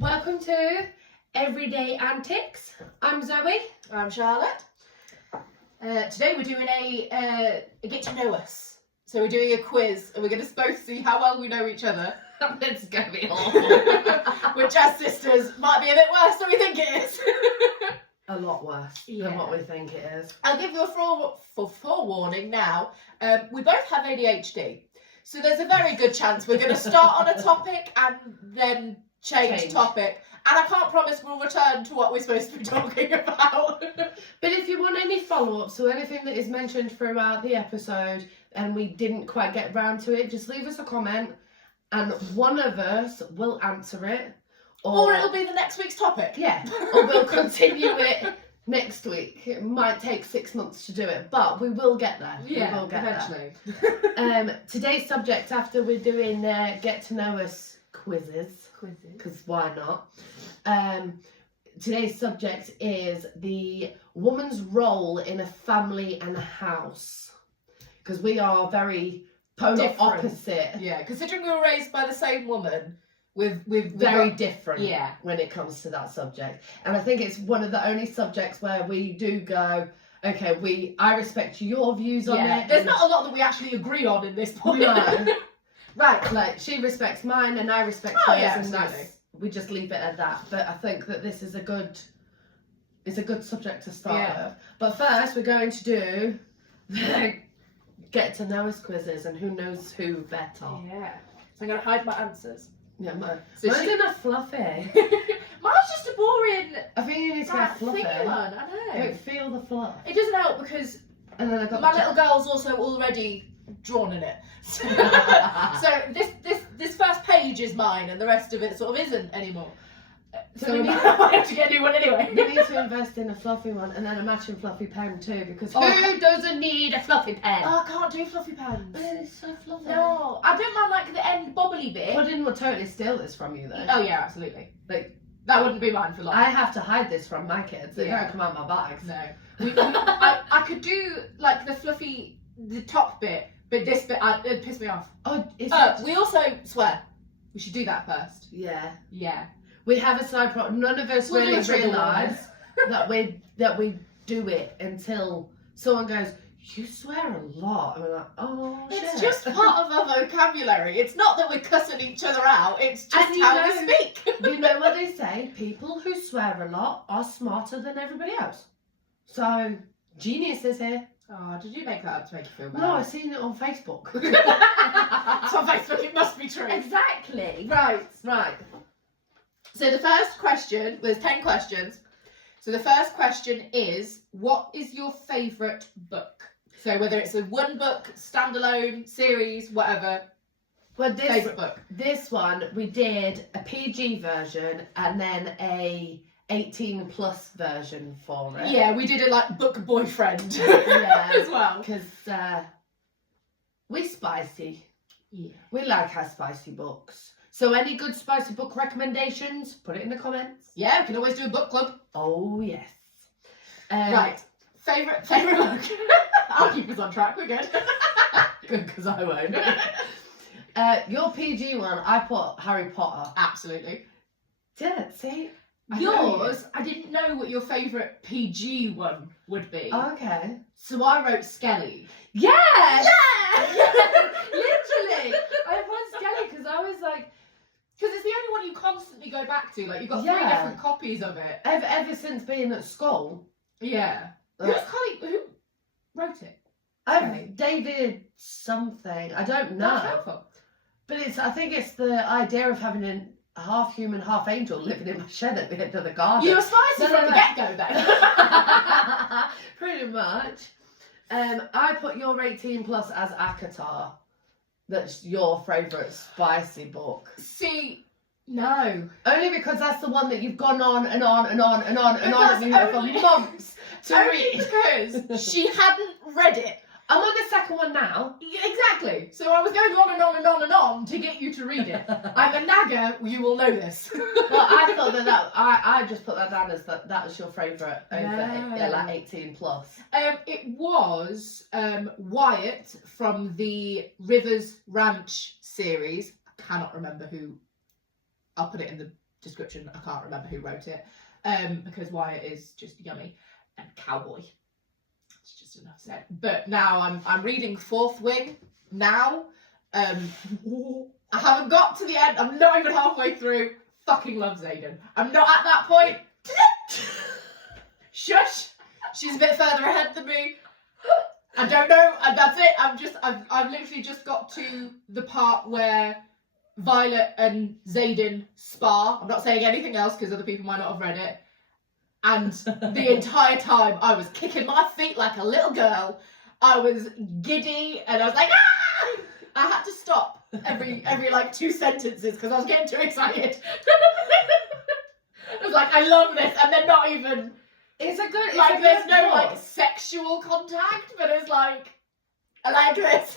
Welcome to Everyday Antics. I'm Zoe. I'm Charlotte. Today we're doing a get to know us. So we're doing a quiz and we're going to both see how well we know each other. It's going to be awful. Which as sisters might be a bit worse than we think it is. A lot worse than what we think it is. I'll give you a forewarning now. We both have ADHD. So there's a very good chance we're going to start on a topic and then change topic. And I can't promise we'll return to what we're supposed to be talking about. But if you want any follow-ups or anything that is mentioned throughout the episode and we didn't quite get round to it, just leave us a comment and one of us will answer it. Or it'll be the next week's topic. Yeah, or we'll continue it next week. It might take 6 months to do it, but we will get there. Yeah, we will get eventually. there. Today's subject, after we're doing get to know us quizzes, because why not? Today's subject is the woman's role in a family and a house, because we are very polar opposite. Yeah, considering we were raised by the same woman, with very different. Yeah, when it comes to that subject, and I think it's one of the only subjects where we do go, okay, I respect your views on it. There's not a lot that we actually agree on in this point. No. Right, like she respects mine and I respect hers, and we just leave it at that. But I think that this is a good subject to start with. But first, we're going to do the get to know us quizzes and who knows who better. Yeah. So I'm gonna hide my answers. Yeah, mine's So not fluffy. Mine's just a boring. I think you need to get fluffy. Thingy one. I know. Don't feel the fluff. It doesn't help because And then I got my little girl's also already drawn in it. So this first page is mine, and the rest of it sort of isn't anymore. So we need to get a new one anyway. We need to invest in a fluffy one and then a matching fluffy pen too, because Oh, who doesn't need a fluffy pen? Oh, I can't do fluffy pens. But it's so fluffy. No, I don't mind like the end bobbly bit. Pudding will totally steal this from you though. Oh yeah, absolutely. Like, that wouldn't be mine for long. I have to hide this from my kids. They Yeah. don't come out my bags. No. I could do like the top bit, but this bit it'd piss me off. Oh, We also swear. We should do that first. Yeah. Yeah. We have a side product. None of us We'll really do a trigger realise that we do it until someone goes, "You swear a lot," and we're like, "Oh It's shit." just part of our vocabulary. It's not that we're cussing each other out. It's just And how we speak. You know what they say? People who swear a lot are smarter than everybody else. So, geniuses here. Oh, did you make that up to make you feel bad? No, I've seen it on Facebook. It's on Facebook. It must be true. Exactly. Right. So the first question, there's 10 questions. So the first question is, what is your favourite book? So whether it's a one book, standalone, series, whatever, Well, favourite book. This one, we did a PG version and then a 18 plus version for it. Yeah, we did it like book boyfriend Yeah. as well. Because we're spicy. Yeah. We like our spicy books. So any good spicy book recommendations, put it in the comments. Yeah, we can always do a book club. Oh, yes. Right. Favourite book. I'll keep us on track, we're good. Good, because I won't. Your PG one, I put Harry Potter. Absolutely. Yeah, see? Yours, I didn't know what your favourite PG one would be. Okay. So I wrote Skelly. Yes! Yeah! Literally! I put Skelly because I was like, Because it's the only one you constantly go back to. Like, you've got 3 Yeah. different copies of it. ever since being at school. Yeah. Who wrote it? Skelly? David something. I don't know. That's helpful. But I think it's the idea of having a half human, half angel living in my shed at the end of the garden. You were spicy from the get-go then. Pretty much. I put your 18 plus as ACOTAR. That's your favourite spicy book. See, no. Only because that's the one that you've gone on and on and on and on and But on that's about for only- months to Only read. because she hadn't read it. I'm on the second one now. Exactly. So I was going on and on and on and on to get you to read it. I'm a nagger, you will know this. Well, I thought that I just put that down as that was your favourite over like 18 plus. It was Wyatt from the Rivers Ranch series. I cannot remember who. I'll put it in the description. I can't remember who wrote it, because Wyatt is just yummy, and cowboy. It's just enough said. But now I'm reading Fourth Wing now. I haven't got to the end. I'm not even halfway through. Fucking love Xaden. I'm not at that point. Shush. She's a bit further ahead than me. I don't know, and that's it. I've literally just got to the part where Violet and Xaden spar. I'm not saying anything else because other people might not have read it. And the entire time I was kicking my feet like a little girl. I was giddy and I was like, ah! I had to stop every like 2 sentences because I was getting too excited. I was like, I love this, and they're not even. It's a good. Like, there's no like sexual contact, but it's like, I like this.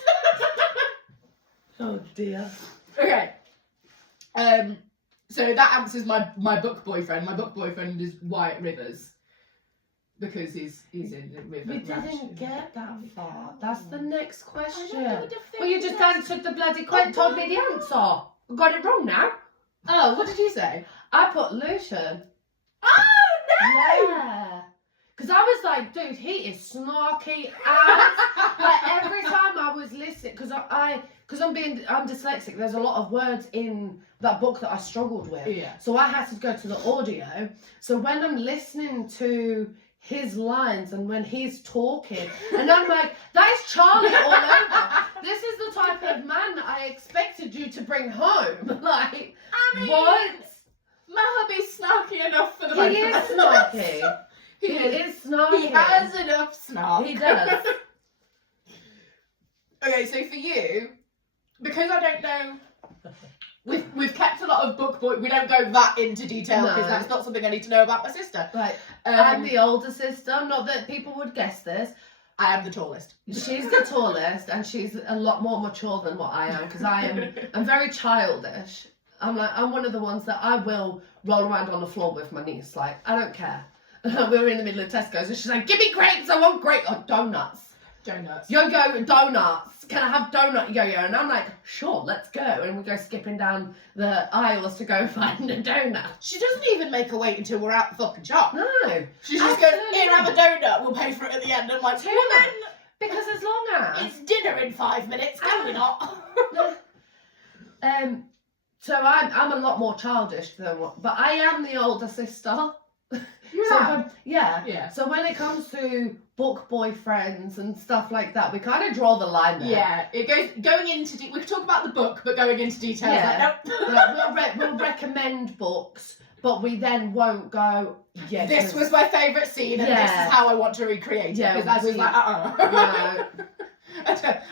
Oh dear. Okay. So that answers my book boyfriend. My book boyfriend is Wyatt Rivers. Because he's in the river. We didn't get that far. That's the next question. I don't know the Well, you just answered the bloody question. Told me the answer. I got it wrong now. Oh, what did you say? I put Lucian. Oh no! Yeah. Because I was like, dude, he is snarky as. Like every time I was listening, because I'm dyslexic. There's a lot of words in that book that I struggled with. Yeah. So I had to go to the audio. So when I'm listening to his lines and when he's talking, and I'm like, that is Charlie all over. This is the type of man that I expected you to bring home. Like, I mean, what? My hubby's snarky enough for the He is snarky. He is snarky. He has enough snark. He does. Okay, so for you, because I don't know, we've kept a lot of book boy. We don't go that into detail because No. that's not something I need to know about my sister. Like, I'm the older sister. Not that people would guess this. I am the tallest. She's the tallest, and she's a lot more mature than what I am because I'm very childish. I'm one of the ones that I will roll around on the floor with my niece. Like, I don't care. We were in the middle of Tesco's and she's like, give me grapes, I want grapes. Oh, donuts. Donuts. Yo-yo, donuts. Can I have donut yo-yo? And I'm like, sure, let's go. And we go skipping down the aisles to go find a donut. She doesn't even make her wait until we're out the fucking shop. No. She just goes, here, have a donut, we'll pay for it at the end. I'm like, woman, because as long as... it's dinner in 5 minutes, can we not? So I'm a lot more childish than what... But I am the older sister. Yeah. Yeah. So when it comes to book boyfriends and stuff like that, we kind of draw the line there. Yeah, it goes going into we can talk about the book, but going into details, Yeah. like, nope. Like, we'll recommend books, but we then won't go. Yeah, this was my favourite scene, and this is how I want to recreate it. Yeah, because that's just like, No.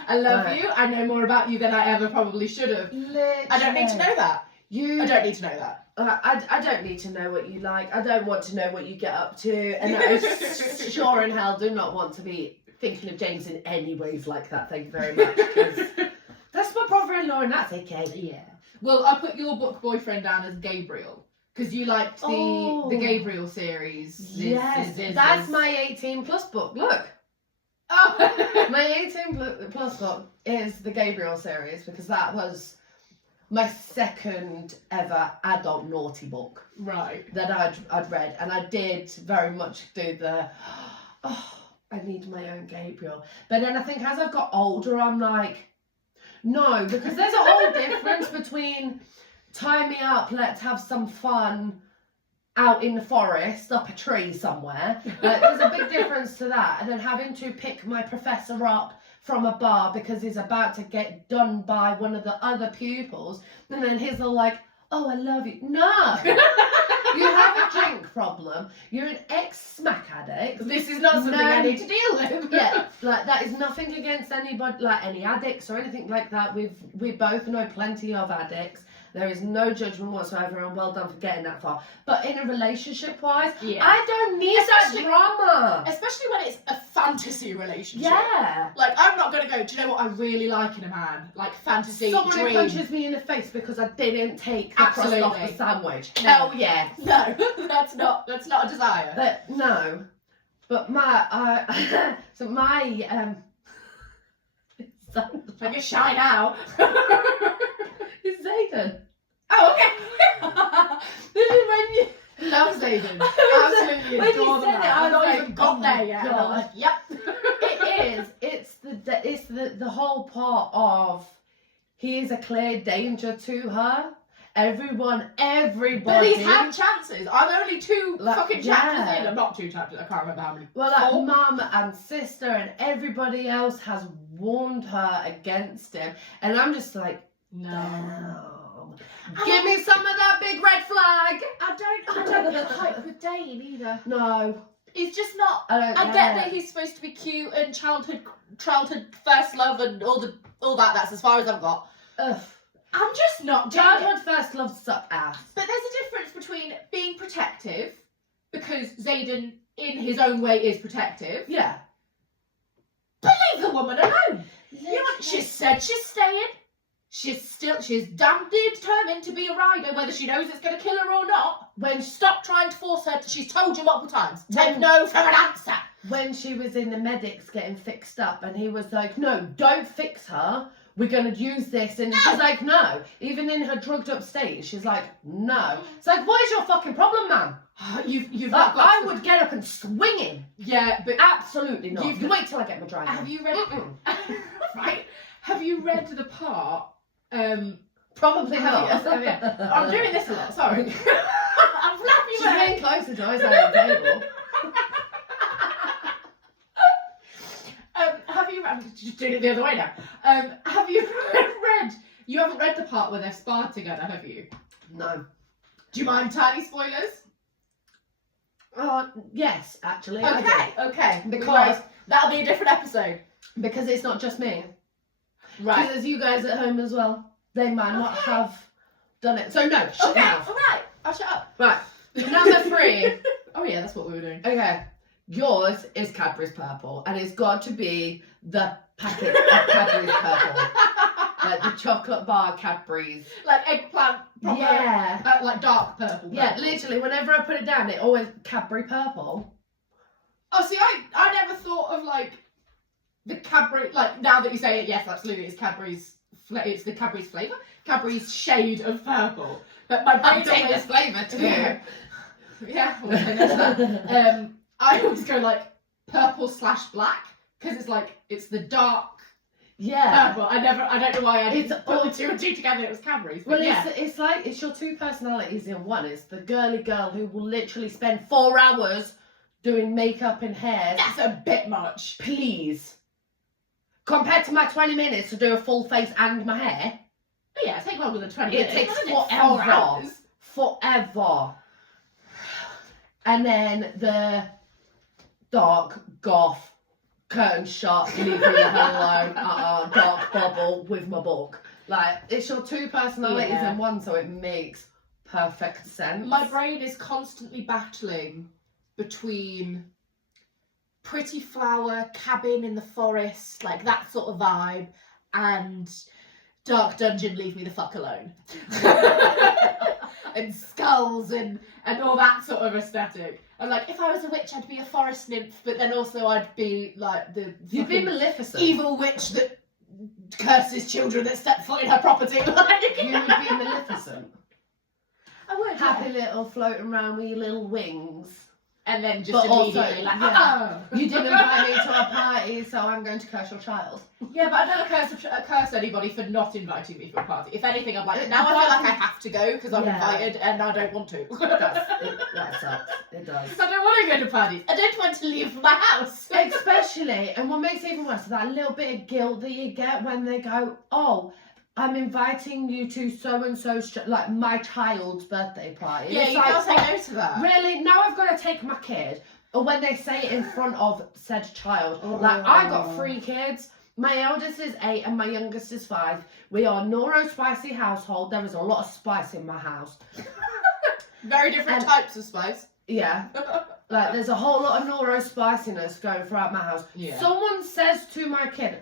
I love Right. you. I know more about you than I ever probably should have. Literally. I don't need to know that. You. I don't need to know that. I don't need to know what you like. I don't want to know what you get up to, and I sure in hell do not want to be thinking of James in any ways like that. Thank you very much. 'Cause that's my brother-in-law, and that's okay. Yeah. Well, I put your book boyfriend down as Gabriel because you liked the Gabriel series. Yes, that's my 18 plus book. Look. Oh. My 18 plus book is the Gabriel series because that was my second ever adult naughty book Right. that I'd read, and I did very much do the I need my own Gabriel. But then I think as I've got older, I'm like, no, because there's a whole difference between tie me up, let's have some fun out in the forest, up a tree somewhere. There's a big difference to that, and then having to pick my professor up from a bar because he's about to get done by one of the other pupils, and then he's all like, oh, I love you. No! You have a drink problem. You're an ex-smack addict. This is not something I need to deal with. Yeah, like that is nothing against anybody, like any addicts or anything like that. We both know plenty of addicts. There is no judgment whatsoever, and well done for getting that far. But in a relationship-wise, Yeah. I don't need that drama. Especially when it's a fantasy relationship. Yeah. Like, I'm not going to go, do you know what I really like in a man? Like, fantasy, Someone dream. who punches me in the face because I didn't take the crust off the Absolutely. sandwich. No. Hell yeah. No, that's not a desire. But no. But my, so my, Like a shy now. it's Xaden. Oh, okay. Zayden. Absolutely When you adore the said man. it, I I've was not like, even got oh there my yet. And God. I'm like, yep. It is. It's the whole part of he is a clear danger to her. Everybody. But he's had chances. I'm only two Like, fucking chapters yeah. in. I'm not 2 chapters. I can't remember how many. Well, like 4? mum and sister and everybody else has warned her against him, and I'm just like, No. damn. Give me some of that big red flag. I don't get hype with Dane either. No, He's just not. I I get that he's supposed to be cute and childhood first love and all that. That's as far as I've got. Ugh. I'm just not getting it. Childhood first love suck ass. But there's a difference between being protective, because Zayden in his own way is protective. Yeah. But leave the woman alone. You know what? She said she's staying. She's damn determined to be a rider, whether she knows it's going to kill her or not. When Stop trying to force her. She's told you multiple times. Take no for an answer. when she was in the medics getting fixed up, and he was like, "No, don't fix her. We're going to use this." And she's like, "No." Even in her drugged up state, she's like, "No." It's like, what is your fucking problem, man? You've Like, not got I to- would get up and swing him. Yeah, but Absolutely not. You've- You wait till I get my driving. have you read? Mm-mm. Right? Have you read the part? Probably Have not. you- I'm doing this a lot. Sorry. I'm flapping She's my head. getting closer to us on the table. Have you? I'm just doing it the other way now. Have you read? You haven't read the part where they're sparred together, have you? No. Do you mind tiny spoilers? Yes, actually. I do. Okay. Because- that'll be a different episode. Because it's not just me. Right. Because there's you guys at home as well. They might not have done it. So no, shut Okay. mouth. All right. I'll shut up. Right. Number 3. Oh yeah, that's what we were doing. Okay. Yours is Cadbury's Purple, and it's got to be the packet of Cadbury's Purple. Like the chocolate bar Cadbury's. Like eggplant. Proper, Yeah. like dark purple. Yeah, purple. literally, whenever I put it down, it always Cadbury Purple. Oh, see, I never thought of like the Cadbury. Like now that you say it, yes, absolutely, it's Cadbury's. It's the Cadbury's flavour, Cadbury's shade of purple. But my brain Take always this flavour too. Yeah, well, I know that. I always go like purple/black because it's the dark Yeah. purple. I don't know why I It's didn't all- put the 2 and 2 together. It was Cadbury's. Well, But yeah. it's like it's your 2 personalities in one. It's the girly girl who will literally spend 4 hours doing makeup and hair. That's a bit much. Please. Compared to my 20 minutes to do a full face and my hair, But yeah, it takes longer than 20 it minutes. takes doesn't it? 4 forever. hours. Forever. And then the dark goth curtain shut, leave me the hell alone, dark bubble with my book. Like, it's your 2 personalities Yeah. in one, so it makes perfect sense. My brain is constantly battling between pretty flower, cabin in the forest, like that sort of vibe, and dark dungeon, leave me the fuck alone. And skulls and all that sort of aesthetic. And like, if I was a witch, I'd be a forest nymph, but then also I'd be like the You'd be fucking Maleficent. evil witch that curses children that step foot in her property. Like, You would be Maleficent. I would, Happy little floating around with your little wings. and then just But also, immediately like, yeah. oh. You didn't invite me to a party, so I'm going to curse your child. Yeah, but I never curse anybody for not inviting me for a party. If anything, I'm like, now I feel like I have to go because I'm Yeah. invited and I don't want to. That sucks. It does. I don't want to go to parties. I don't want to leave my house. Especially, and what makes it even worse is that little bit of guilt that you get when they go, "Oh, I'm inviting you to so and so, like my child's birthday party." Yeah, It's you like, can't say no to that. really? Now I've got to take my kid. Or when they say it in front of said child. Like, I got 3 kids. My eldest is 8 and my youngest is 5. We are neuro-spicy household. There is a lot of spice in my house. Very different And- types of spice. Yeah. Like, there's a whole lot of neuro-spiciness going throughout my house. Yeah. Someone says to my kid,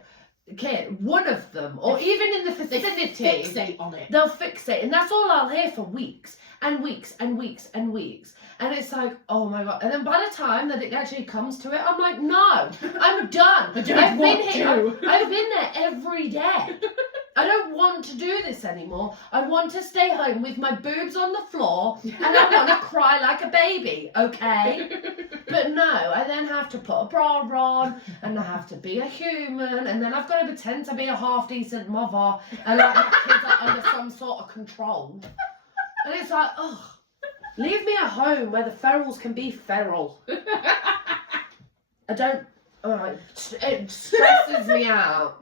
one of them, or even in the They vicinity, fixate on it. they'll fixate, and that's all I'll hear for weeks and weeks and weeks and weeks. And it's like, oh my god. And then by the time that it actually comes to it, I'm like, no, I'm done. I don't I've been want here. to. I've been there every day. I don't want to do this anymore. I want to stay home with my boobs on the floor and I want to cry like a baby, okay? But no, I then have to put a bra on and I have to be a human and then I've got to pretend to be a half-decent mother and like my kids are under some sort of control. And it's like, ugh, leave me at home where the ferals can be feral. I don't, it stresses me out.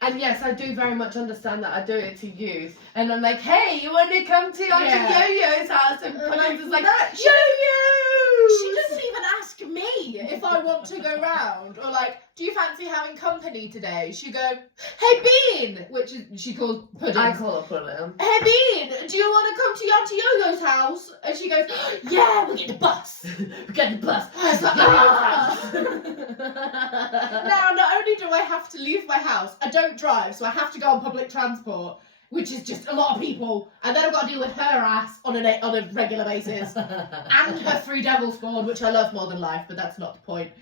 And yes, I do very much understand that I do it to youth. And I'm like, hey, you want to come to Auntie Yo-Yo's house? And Puddings is like, Yo-Yo! She doesn't even ask me if I want to go round. Or like, do you fancy having company today? She go, hey, Bean! Which is, she calls Puddings. I call her Pudding. Hey, Bean, do you want to come to Auntie Yo-Yo's house? And she goes, yeah, we'll get the bus. We get the bus. I was like, ah! Now, not only do I have to leave my house, I don't drive, so I have to go on public transport, which is just a lot of people, and then I've got to deal with her ass on a regular basis, and her 3 devil spawn, which I love more than life, but that's not the point.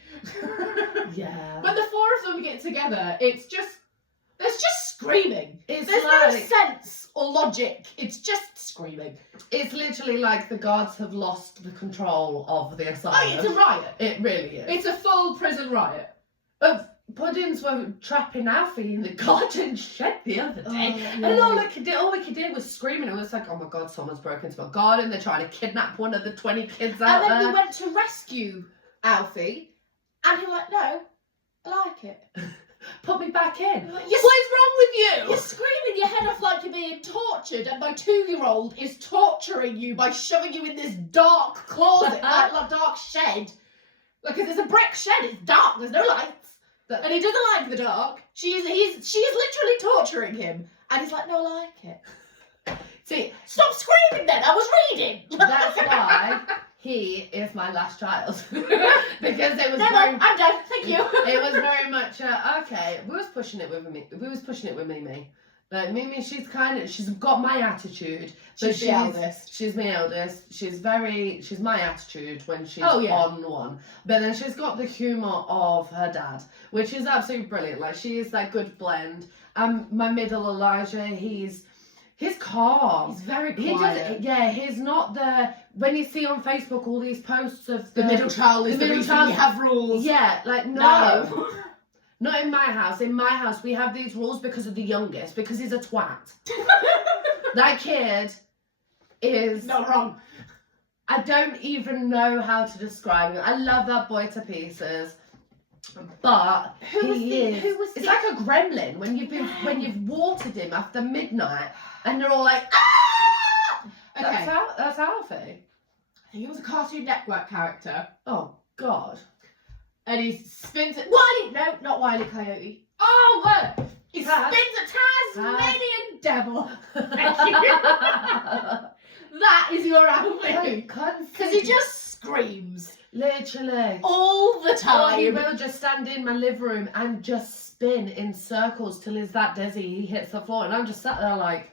Yeah. When the 4 of them get together, there's just screaming. There's no sense or logic. It's just screaming. It's literally like the guards have lost the control of the asylum. Oh, it's a riot. It really is. It's a full prison riot. Puddings were trapping Alfie in the garden shed the other day. Oh, yeah. And all we could do was screaming. It was like, oh my god, someone's broken into my garden. They're trying to kidnap one of the 20 kids out And then there. we went to rescue Alfie, and he was like, no, I like it. Put me back in. What is wrong with you? You're screaming your head off like you're being tortured, and my 2-year-old is torturing you by shoving you in this dark closet, like dark shed. Like, there's a brick shed, it's dark, there's no lights. And he doesn't like the dark. She's literally torturing him. And he's like, no, I like it. See, stop screaming then, I was reading. That's why he is my last child. Because it was I'm done, thank you. It was very much, okay, we was pushing it with Mimi. Like, Mimi, she's got my attitude. She's the eldest. She's my eldest. She's my attitude when she's on one. But then she's got the humour of her dad, which is absolutely brilliant. Like, she is that good blend. My middle Elijah, he's calm. He's very quiet. He's not the, when you see on Facebook all these posts of the middle child is the reason we have rules. Yeah, like, no. Not in my house. In my house, we have these rules because of the youngest, because he's a twat. That kid is... Not wrong. I don't even know how to describe him. I love that boy to pieces. But it's like a gremlin when you've watered him after midnight and they're all like, ah! Okay. That's Alfie. I think he was a Cartoon Network character. Oh, God. And he spins at not Wile E. Coyote. Oh, what? He spins a Tasmanian devil. That is your Alfie. Because he just screams. Literally. All the time. Or he will just stand in my living room and just spin in circles till he's that dizzy he hits the floor. And I'm just sat there like...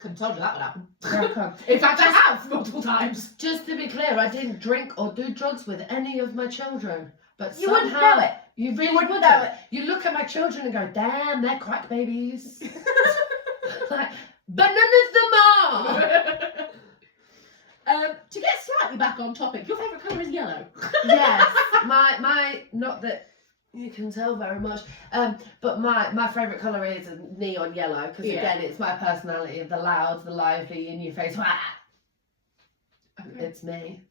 Couldn't have told you that would happen. Yeah, in fact, I have multiple times. Just to be clear, I didn't drink or do drugs with any of my children. But you wouldn't know it. You really wouldn't know it. You look at my children and go, damn, they're crack babies. Like, but none of them are. To get slightly back on topic, your favourite colour is yellow. Yes, my not that you can tell very much, but my favourite colour is neon yellow because again, it's my personality, the loud, the lively, in your face. Okay. It's me.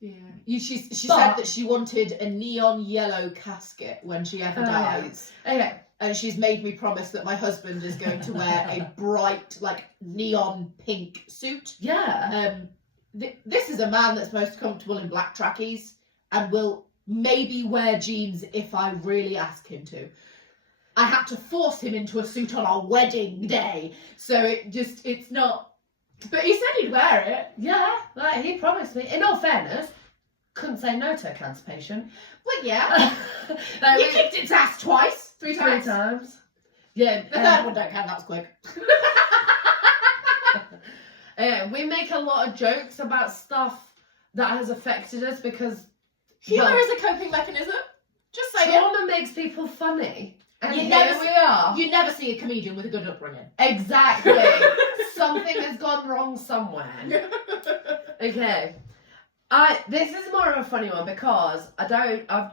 Yeah. She said that she wanted a neon yellow casket when she ever dies. Yeah. Okay. And she's made me promise that my husband is going to wear a bright, like, neon pink suit. Yeah. This is a man that's most comfortable in black trackies and will maybe wear jeans if I really ask him to. I had to force him into a suit on our wedding day. So it's not... But he said he'd wear it. Yeah, like he promised me. In all fairness, couldn't say no to a cancer patient. Well, yeah. You kicked its ass twice. 3 times. 3 times. Yeah. The third one don't count, that was quick. We make a lot of jokes about stuff that has affected us because... Humour is a coping mechanism. Just saying. Trauma makes people funny. And You here never we are. You never see a comedian with a good upbringing. Exactly. Something has gone wrong somewhere. Okay. This is more of a funny one because I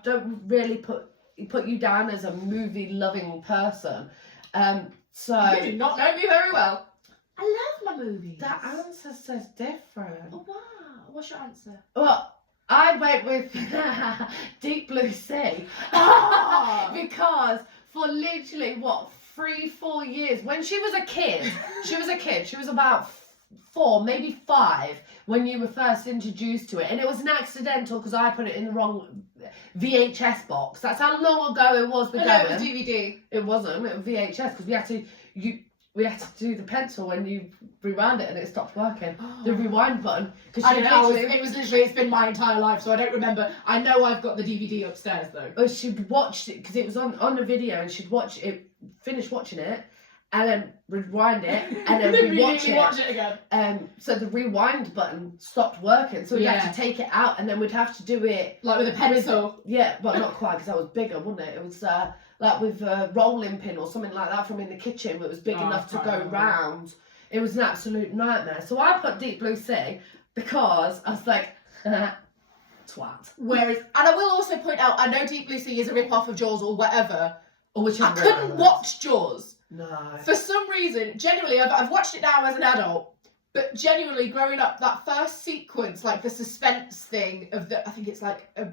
don't really put you down as a movie loving person. So You do not know me very well. I love my movies. that answer says different. Oh wow. What's your answer? Well, I went with Deep Blue Sea Ah. because for literally 3-4 years when she was a kid, she was about 4, maybe 5 when you were first introduced to it, and it was an accidental because I put it in the wrong VHS box. That's how long ago it was. No, it was DVD. It wasn't. It was VHS because we had to do the pencil when you rewound it and it stopped working. The rewind button. I don't know. It's been my entire life, so I don't remember. I know I've got the DVD upstairs though. She'd watched it because it was on a video, and she'd watch it, finish watching it, and then rewind it, and then watch it again. So the rewind button stopped working, so we'd have to take it out, and then we'd have to do it like with a pencil. Well, not quite because that was bigger, wasn't it? It was like with a rolling pin or something like that from in the kitchen. It was big enough to go round. It was an absolute nightmare. So I put Deep Blue Sea because I was like, twat. Whereas, and I will also point out, I know Deep Blue Sea is a rip-off of Jaws or whatever. Or which I couldn't watch Jaws. No. For some reason, genuinely, I've watched it now as an adult, but genuinely growing up, that first sequence, like the suspense thing of I think it's like a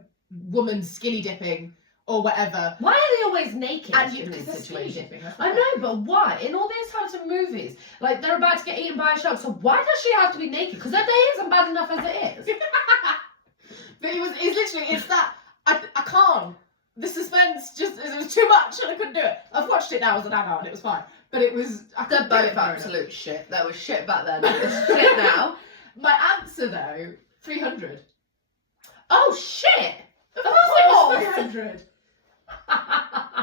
woman skinny dipping or whatever. Why are they always naked And in these situations? Dipping, I know, but why? In all these types of movies, like they're about to get eaten by a shark, so why does she have to be naked? Because their day isn't bad enough as it is. But it's that, I can't. The suspense it was too much and I couldn't do it. I've watched it now as an adult and it was fine. But it was, They're both absolute shit. There was shit back then. There's shit now. My answer though, 300. Oh shit! Of course, 300.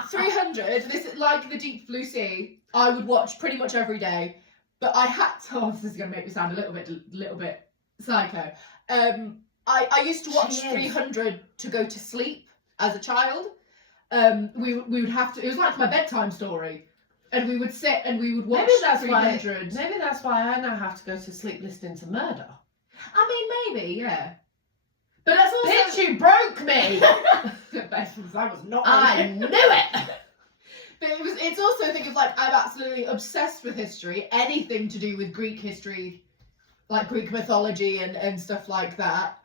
300. This is like the Deep Blue Sea. I would watch pretty much every day, but I had to. Oh, this is going to make me sound a little bit psycho. I used to watch 300 to go to sleep as a child. We would have to. It was like my bedtime story, and we would sit and we would watch. Maybe that's why I now have to go to sleep listening to murder. I mean, maybe, yeah. But that's also. Bitch, you broke me. I was not. I knew it. But it's also a thing of like, I'm absolutely obsessed with history. Anything to do with Greek history, like Greek mythology and stuff like that,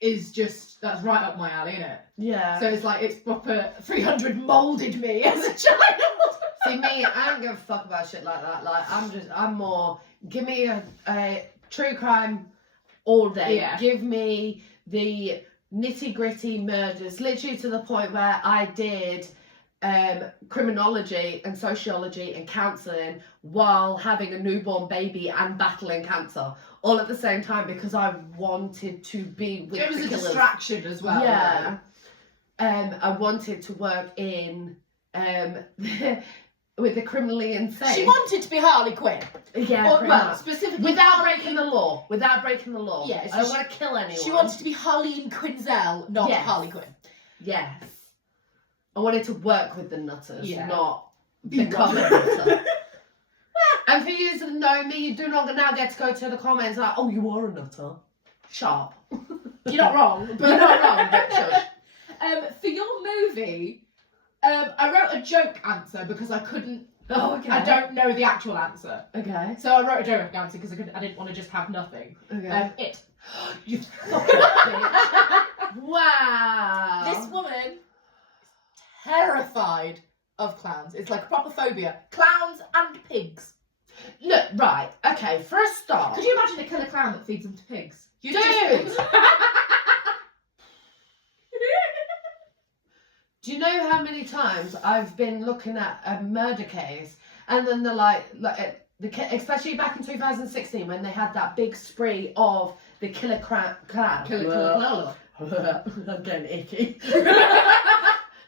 is just, that's right up my alley, isn't it? Yeah. So it's like, it's proper 300 moulded me as a child. See, me, I don't give a fuck about shit like that. Like, I'm more, give me a true crime all day. Yeah. Give me the nitty gritty murders, literally to the point where I did criminology and sociology and counselling while having a newborn baby and battling cancer all at the same time because I wanted to be with it was the a killers. distraction as well. Yeah. I wanted to work in with the criminally insane. She wanted to be Harley Quinn. Yeah, Or, pretty well, much. specifically Without breaking the law. Without breaking the law. Yeah, so I don't want to kill anyone. She wanted to be Harleen Quinzel, not Yes. Harley Quinn. Yes. I wanted to work with the nutters, not Be become a one. nutter. And for you to know me, you do not now get to go to the comments like, oh, you are a nutter. Sharp. You're not wrong. But you're not wrong, but shush. For your movie, I wrote a joke answer because I couldn't. Oh, okay. I don't know the actual answer, Okay. so I wrote a joke answer because I didn't want to just have nothing. Okay. It. You fucking bitch. Wow. This woman is terrified of clowns. It's like a proper phobia. Clowns and pigs. Look, right, okay, for a start. Could you imagine a killer clown that feeds them to pigs? You Dude! Do you know how many times I've been looking at a murder case and then they're like especially back in 2016 when they had that big spree of the killer clown. Killer I'm getting icky.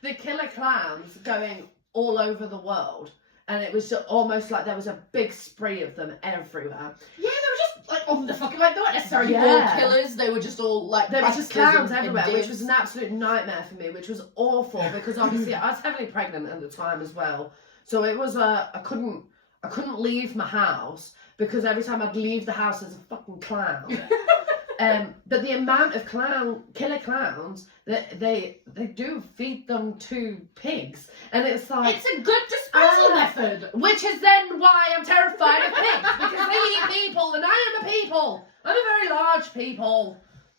The killer clowns going all over the world, and it was just almost like there was a big spree of them everywhere. Yeah, they were just like on the fucking, like they weren't necessarily all killers. They were just all like there was just clowns everywhere, which divs. was an absolute nightmare for me, which was awful because obviously I was heavily pregnant at the time as well. So it was I couldn't leave my house because every time I'd leave the house there's a fucking clown. But the amount of killer clowns that they do feed them to pigs, and it's like It's a good disposal method. which is then why I'm terrified of pigs because they eat people and I am a people. I'm a very large people.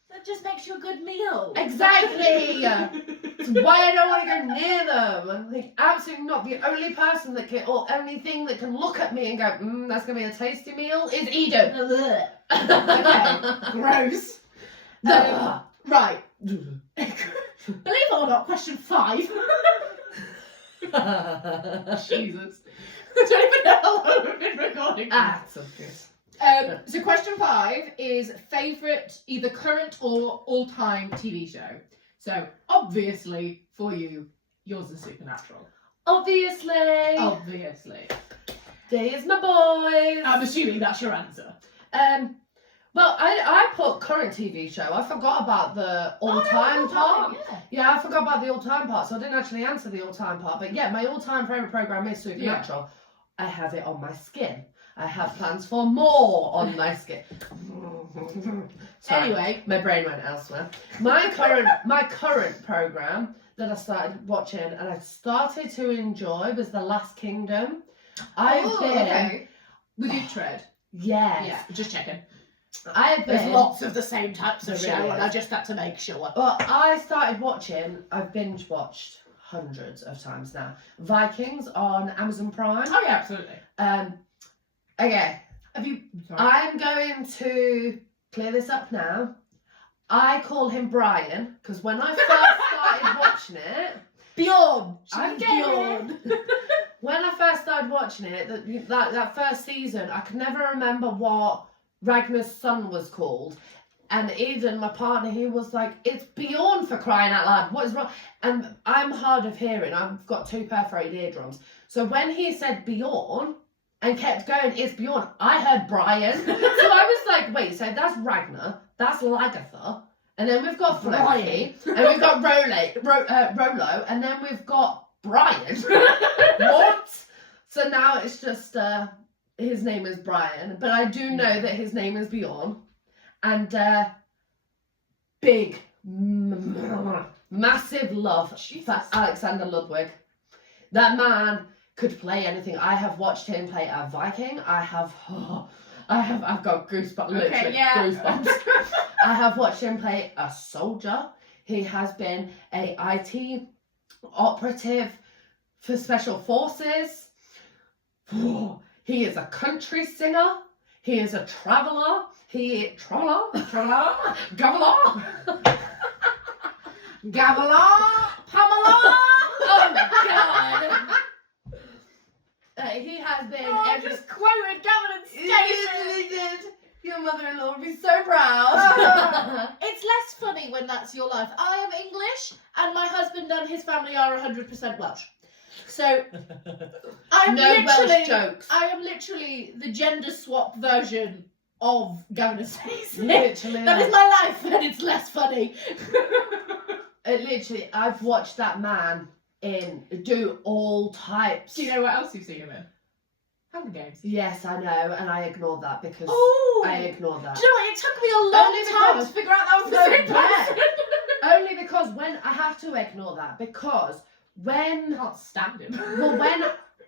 That just makes you a good meal. Exactly. It's why I don't want to go near them. I'm like absolutely not. The only person that can, or only thing that can look at me and go, that's gonna be a tasty meal is Eden. Okay, gross. Right. Believe it or not, question 5. Jesus. I don't even know how long we've been recording. It's okay. So question 5 is favourite either current or all-time TV show. So obviously for you, yours is Supernatural. Obviously. Obviously. There's my boys. I'm assuming that's your answer. Well, I put current TV show. I forgot about the all-time part. Yeah, I forgot about the all-time part, so I didn't actually answer the all-time part. But yeah, my all-time favourite programme is Supernatural. Yeah. I have it on my skin. I have plans for more on my skin. Sorry, anyway, my brain went elsewhere. My current programme that I started watching and I started to enjoy was The Last Kingdom. With you tread. Yes. Yeah, just checking. There's lots of the same types of show, and I just had to make sure. Well, I started watching, I've binge watched hundreds of times now, Vikings on Amazon Prime. Oh yeah, absolutely. Okay. Sorry. I'm going to clear this up now. I call him Brian, because when I first started watching it... Bjorn! Bjorn. When I first started watching it, that first season, I could never remember what Ragnar's son was called, and Eden, my partner, he was like, it's Bjorn for crying out loud, what is wrong? And I'm hard of hearing, I've got 2 perforated eardrums, so when he said Bjorn and kept going, it's Bjorn, I heard Brian. So I was like, wait, so that's Ragnar, that's Lagertha, and then we've got Floki, and we've got Rolo, and then we've got Brian. What? So now it's just his name is Brian, but I do know that his name is Bjorn, and big, massive love for Alexander Ludwig. That man could play anything. I have watched him play a Viking. I've got goosebumps, literally goosebumps. I have watched him play a soldier. He has been a IT operative for special forces. He is a country singer. He is a traveller. Traveller. Pamela. Oh God. He has been. I just quoted Gavin and Stacey. Your mother-in-law would be so proud. It's less funny when that's your life. I am English, and my husband and his family are 100% Welsh. So Welsh jokes. I am literally the gender swap version of Gavin and Stacey. Literally. That is my life, and it's less funny. Literally, I've watched that man do all types. Do you know what else you've seen him in? Hunger Games. Yes, I know, and I ignored that because I ignored that. Do you know what? It took me a long time to figure out that was the same person. Only because when I have to ignore that because when I can't stand him. Well, when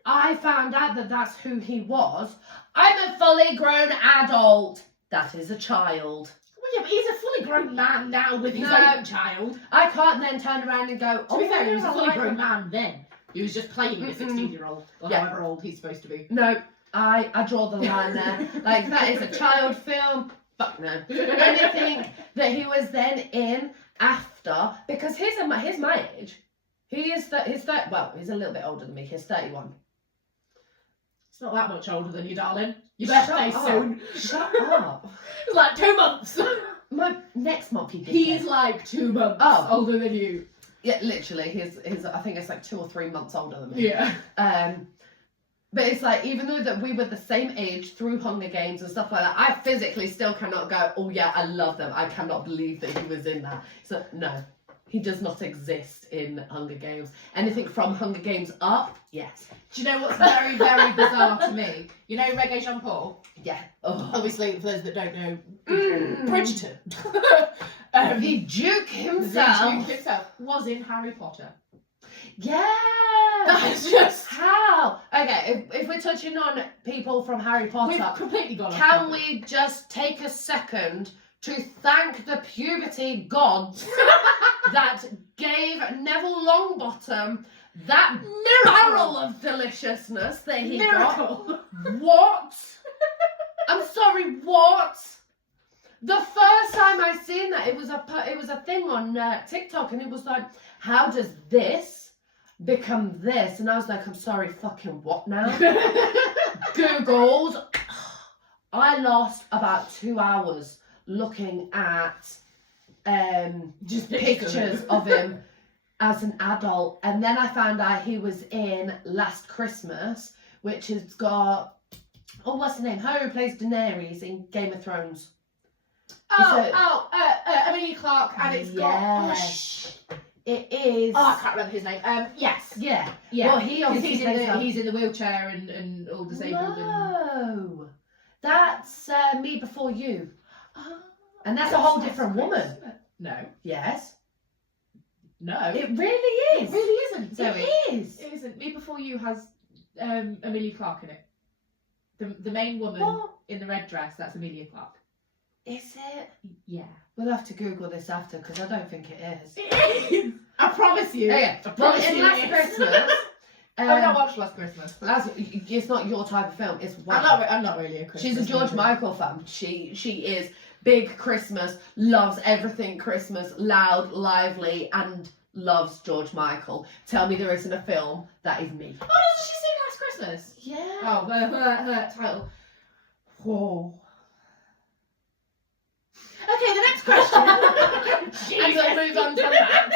I found out that that's who he was, I'm a fully grown adult. That is a child. Well, yeah, but he's a fully grown man now with his own child. I can't then turn around and go, to be fair, he was a fully grown man then. He was just playing a 16-year-old, or however old he's supposed to be. No, I draw the line there. Like, that is a child film. Fuck no. Anything that he was then in after, because he's my age. He's a little bit older than me. He's 31. It's not that much older than you, darling. Your birthday soon. Shut up. It's like 2 months. My next month he's like 2 months older than you. Yeah, literally. He's I think it's like 2 or 3 months older than me. Yeah. But it's like, even though that we were the same age through Hunger Games and stuff like that, I physically still cannot go, oh yeah, I love them. I cannot believe that he was in that. So no, he does not exist in Hunger Games. Anything from Hunger Games up, yes. Do you know what's very, very bizarre to me? You know Reggae Jean Paul? Yeah. Oh. Obviously, for those that don't know, Bridgerton. The Duke himself. The Duke himself was in Harry Potter. Yeah. That's just how. Okay, if we're touching on people from Harry Potter, we've completely gone. Can we just take a second to thank the puberty gods that gave Neville Longbottom that barrel of deliciousness that he got? What? I'm sorry. What? The first time I seen that, it was a thing on TikTok, and it was like, how does this become this? And I was like, I'm sorry, fucking what now? Googled. I lost about 2 hours looking at just pictures of him as an adult, and then I found out he was in Last Christmas, which has got, oh, what's the name? Who plays Daenerys in Game of Thrones? Emilia Clarke, and it's got. It is. Oh, I can't remember his name. Yes. Yeah. Yeah. Well, he's in the wheelchair and all disabled. No, that's Me Before You, and that's a whole different woman. No. Yes. No. It really is. It really isn't. Zoe. It is. It isn't. Me Before You has Emilia Clarke in it. The main woman in the red dress. That's Emilia Clarke. Is it? Yeah. We'll have to Google this after, because I don't think it is. It is. I promise you. Okay. Well, in Last Christmas. I've not watched Last Christmas. It's not your type of film. It's wow. I'm not really a Christmas. She's a George Michael fan. She is big Christmas, loves everything Christmas, loud, lively, and loves George Michael. Tell me there isn't a film that is me. Oh, doesn't she sing Last Christmas? Yeah. Oh, her title. Whoa. Okay, the next question. And we'll move on from that.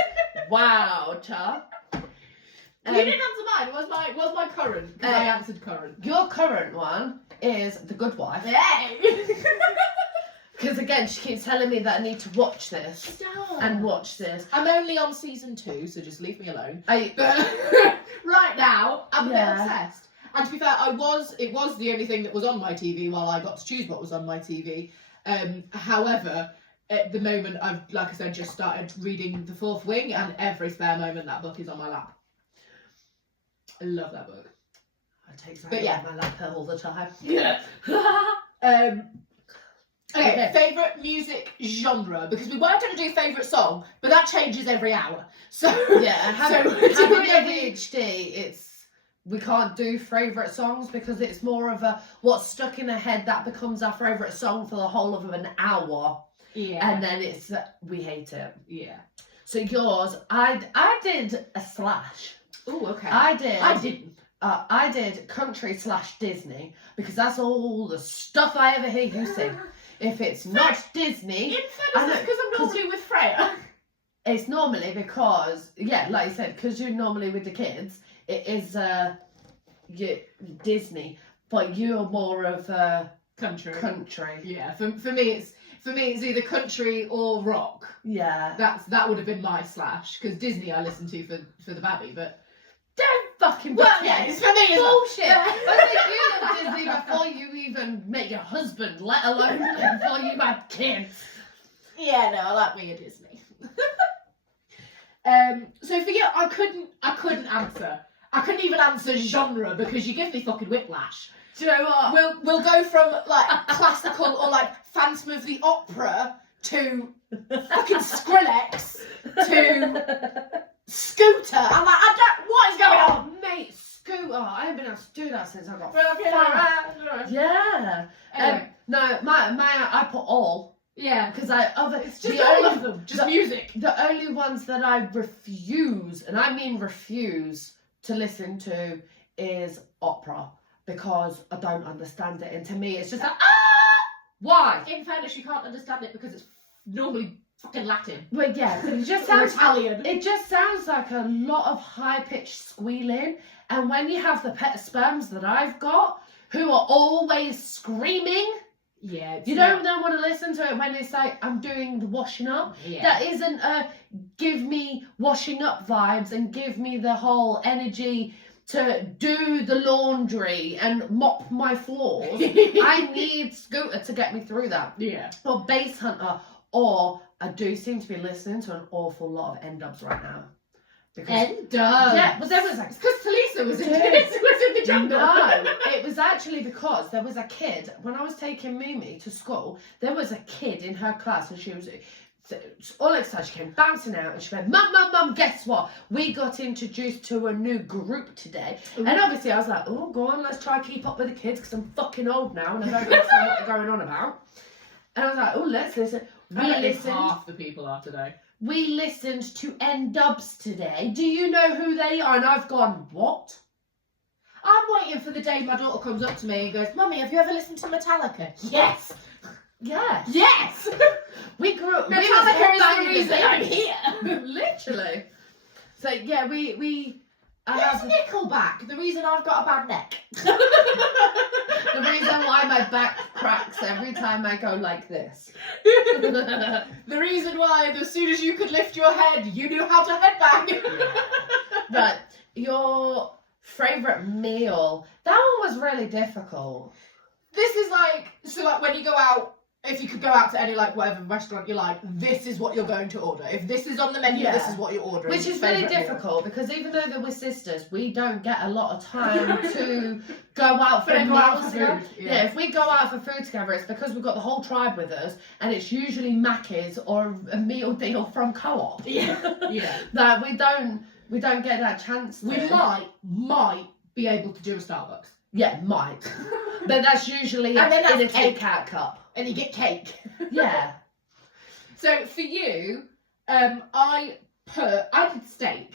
Wow, Cha. You didn't answer mine. Was my current? Because I answered current. Your current one is The Good Wife. Hey! Because again, she keeps telling me that I need to watch this. Stop. And watch this. I'm only on season 2, so just leave me alone. But right now, I'm a bit Yeah. obsessed. And to be fair, it was the only thing that was on my TV while I got to choose what was on my TV. However, at the moment, I've, like I said, just started reading The Fourth Wing, and every spare moment that book is on my lap. I love that book. I take that on my lap all the time. Yeah. Okay, favourite music genre, because we weren't going to do favourite song, but that changes every hour. So yeah, having ADHD, we can't do favourite songs because it's more of a what's stuck in our head that becomes our favourite song for the whole of an hour. Yeah. And then we hate it. Yeah. So yours, I did a slash. Oh, okay. I didn't. I I did country / Disney, because that's all the stuff I ever hear you sing. If it's not Disney, in fairness, because I'm normally with Freya. It's normally because, yeah, like you said, because you're normally with the kids, it is Disney, but you're more of country. Yeah, for me it's either country or rock. Yeah, that would have been my slash, because Disney I listen to for the baby, but don't fucking yeah, it's for me. Bullshit. I think you loved Disney before you even met your husband, let alone before you had kids. Yeah, no, I like me a Disney. So for you, I couldn't answer. I couldn't even answer genre because you give me fucking whiplash. Do you know what? We'll go from like classical or like Phantom of the Opera to fucking Skrillex to Scooter. I'm like, what is going on? Mate, Scooter. I haven't been able to do that since I got Yeah. Yeah. Anyway. No, I put all. Yeah. Because It's just all of them. Just music. The only ones that I refuse, and I mean refuse, to listen to is opera. Because I don't understand it. And to me, it's just like, why? In fairness, you can't understand it because it's normally fucking Latin. Well, yeah, but it just sounds Italian. It just sounds like a lot of high-pitched squealing, And when you have the pet sperms that I've got, who are always screaming, yeah, you don't then want to listen to it when it's like, I'm doing the washing up. Yeah. That isn't a give me washing up vibes and give me the whole energy to do the laundry and mop my floors. I need Scooter to get me through that. Yeah. Or Bass Hunter. Or I do seem to be listening to an awful lot of N-dubs right now. N-dubs? Yeah, but there was like... It's because Talisa was in the jungle. No, it was actually because there was a kid, when I was taking Mimi to school, there was a kid in her class and she was all excited. She came bouncing out and she went, Mum, guess what? We got introduced to a new group today. Ooh. And obviously I was like, oh, go on, let's try to keep up with the kids because I'm fucking old now and I don't know what they're going on about. And I was like, oh, let's listen. We listened. Half the people are today. We listened to N-dubs today. Do you know who they are? And I've gone, what? I'm waiting for the day my daughter comes up to me and goes, Mummy, have you ever listened to Metallica? Yes. Yes. Yes. We grew up. Metallica is the reason I'm here. Literally. So yeah, we. Where's Nickelback? The reason I've got a bad neck. The reason why my back cracks every time I go like this. The reason why, as soon as you could lift your head, you knew how to headbang. But your favourite meal, that one was really difficult. This is like, so like when you go out, if you could go out to any like whatever restaurant you like, this is what you're going to order. If this is on the menu, this is what you're ordering. Which is really difficult because even though that we're sisters, we don't get a lot of time to go out for meals together. Yeah, if we go out for food together, it's because we've got the whole tribe with us, and it's usually Macca's or a meal deal from Co-op. Yeah. That we don't get that chance. We might be able to do a Starbucks. Yeah, might. But that's usually and then that's in a takeout cup. And you get cake. Yeah. So for you, I did steak.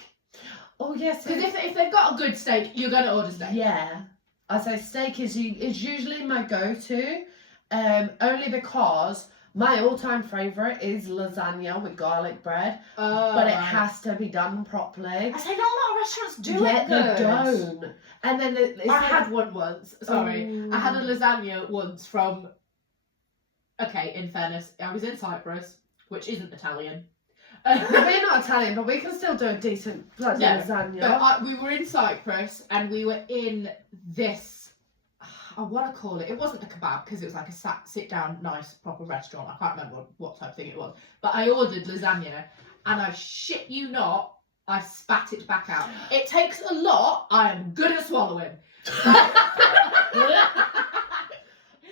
Oh yes. Because if they've got a good steak, you're going to order steak. Yeah. I say steak is usually my go-to, only because my all-time favourite is lasagna with garlic bread, but it has to be done properly. I say not a lot of restaurants do it good. They don't. And then I had one once. Sorry, I had a lasagna once from. Okay, in fairness, I was in Cyprus, which isn't Italian. We're not Italian, but we can still do a decent bloody lasagna. But we were in Cyprus and we were in this. I want to call it. It wasn't a kebab because it was like a sit-down, nice, proper restaurant. I can't remember what type of thing it was. But I ordered lasagna, and I shit you not, I spat it back out. It takes a lot. I am good at swallowing.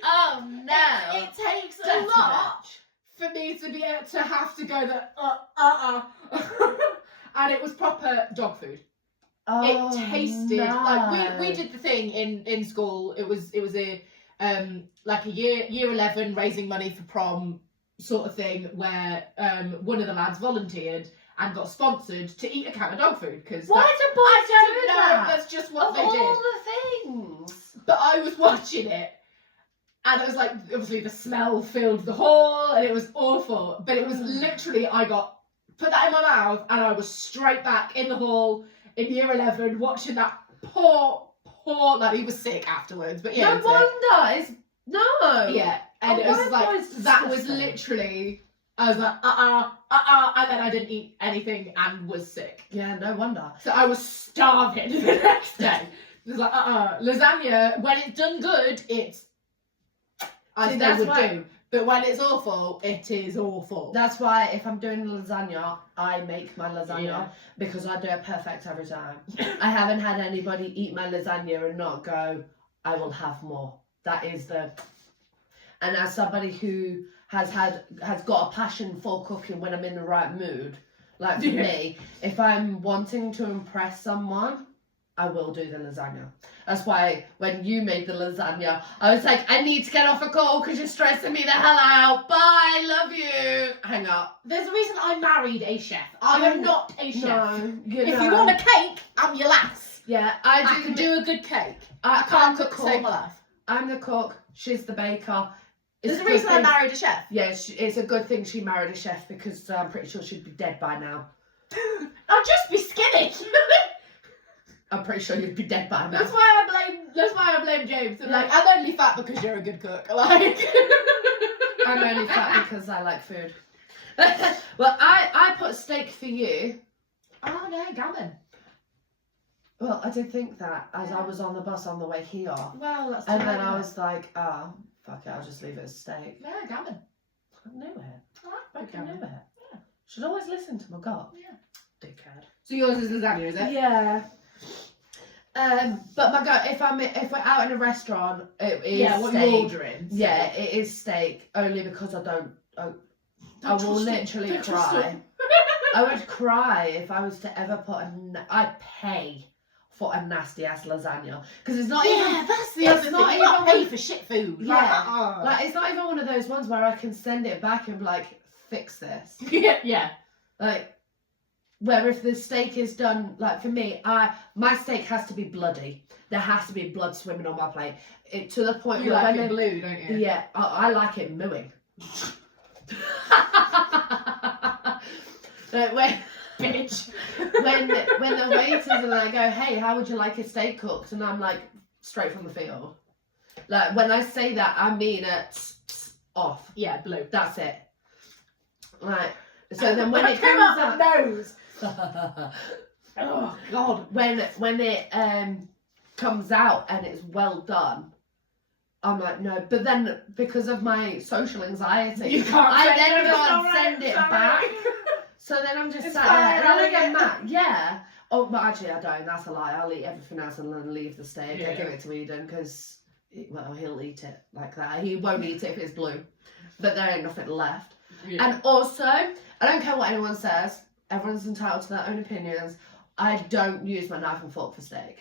Oh no! It takes a lot for me to be able to have to go the and it was proper dog food. Oh, it tasted like we did the thing in school. It was a like a year 11 raising money for prom sort of thing where one of the lads volunteered and got sponsored to eat a can of dog food because why do boys do that? That's just what they did. Of all the things. But I was watching it. And it was like, obviously the smell filled the hall and it was awful. But it was literally, I put that in my mouth and I was straight back in the hall in year 11 watching that poor lad. He was sick afterwards. But yeah. No wonder. No. Yeah. And it was like, that was literally, I was like, and then I didn't eat anything and was sick. Yeah, no wonder. So I was starving the next day. It was like, lasagna, when it's done good, it's, as they would do. But when it's awful, it is awful. That's why if I'm doing lasagna, I make my lasagna because I do it perfect every time. I haven't had anybody eat my lasagna and not go, I will have more. That is the... And as somebody who has got a passion for cooking when I'm in the right mood, like for me, if I'm wanting to impress someone, I will do the lasagna. That's why when you made the lasagna, I was like, I need to get off a call because you're stressing me the hell out. Bye, love you. Hang up. There's a reason I married a chef. I am not a chef. No, if you want a cake, I'm your lass. Yeah, I can do a good cake. I can't cook to save my life. I'm the cook. She's the baker. There's a reason I married a chef. Yeah, it's a good thing she married a chef because I'm pretty sure she'd be dead by now. I'll just be skinny. I'm pretty sure you'd be dead by now. That's why I blame James. And like, I'm only fat because you're a good cook. Like, I'm only fat because I like food. Well, I put steak for you. Oh no, gammon. Well, I did think that as I was on the bus on the way here. Well, that's. And then I was like, fuck it, I'll just leave it as steak. Yeah, gammon. I knew it. I like I knew it. Yeah. Should always listen to my gut. Yeah. Dickhead. So yours is lasagna, is it? Yeah. But my gut, if we're out in a restaurant, it is what steak. you're ordering. So. Yeah, it is steak. Only because I will literally cry. I would cry if I was to ever put I'd pay for a nasty ass lasagna because it's not even. Yeah, that's the other thing. You not pay for shit food. Yeah, like it's not even one of those ones where I can send it back and be like, fix this. Yeah. Like, where if the steak is done, like for me, my steak has to be bloody. There has to be blood swimming on my plate. To the point You where like it blue, don't you? Yeah, I like it mooing. Like Bitch. when the waiters and I go, hey, how would you like a steak cooked? And I'm like, straight from the field. Like when I say that, I mean it's off. Yeah, blue. That's it. Like so then when it came comes out the nose. Oh God! When it comes out and it's well done, I'm like no. But then because of my social anxiety, You can't I send then it, go and sorry, send it sorry. back. So then I'm just It's sat there and I fine, get mad. Yeah. Oh, but actually I don't. That's a lie. I'll eat everything else and then leave the steak. I Yeah. give it to Eden because he'll eat it like that. He won't eat it if it's blue. But there ain't nothing left. Yeah. And also, I don't care what anyone says. Everyone's entitled to their own opinions. I don't use my knife and fork for steak.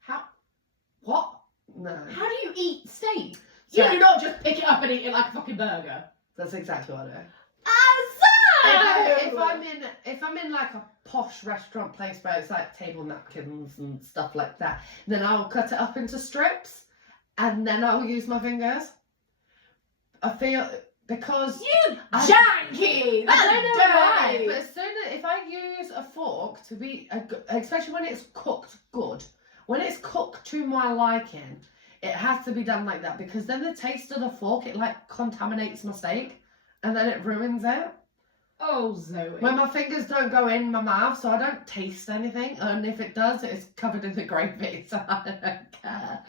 How? What? No. How do you eat steak? So- You do not just pick it up and eat it like a fucking burger. That's exactly what I do. Oh, If I'm in like a posh restaurant place where it's like table napkins and stuff like that, then I'll cut it up into strips and then I'll use my fingers. I feel because you janky. I That's don't know why, dirty. but as soon as if I use a fork to be especially when it's cooked good, when it's cooked to my liking, it has to be done like that because then the taste of the fork it like contaminates my steak and then it ruins it. Oh, Zoe. When my fingers don't go in my mouth, so I don't taste anything, and if it does, it's covered in the gravy, so I don't care.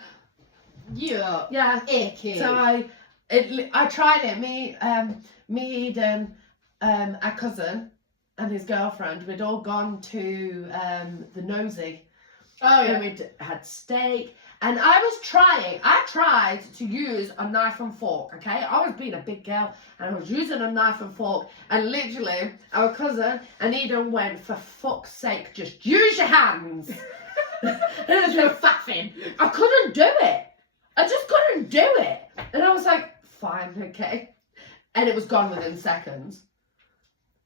You're Yeah. icky. So I tried it. Me, Eden, our cousin, and his girlfriend. We'd all gone to the Nosy. Oh And we'd had steak, and I tried to use a knife and fork. Okay, I was being a big girl, and I was using a knife and fork, and literally, our cousin and Eden went, "For fuck's sake, just use your hands." There's no faffing. I couldn't do it. I just couldn't do it. And I was like, fine, okay. And it was gone within seconds.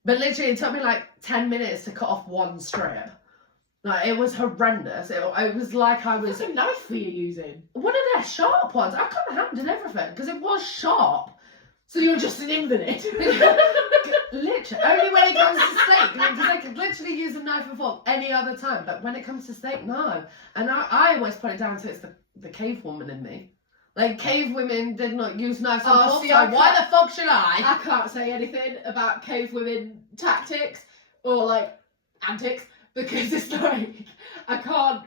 But literally, it took me like 10 minutes to cut off one strip. Like, it was horrendous. It was like I was... What's a knife were you using? One of their sharp ones. I couldn't handle everything because it was sharp. So you're just an invalid. Literally, only when it comes to steak. Because I could literally use a knife and fork any other time. But when it comes to steak, no. And I always put it down to it's the cave woman in me. Like, cave women did not use knives and forks, see, so why the fuck should I? I can't say anything about cave women tactics or like antics because it's like I can't.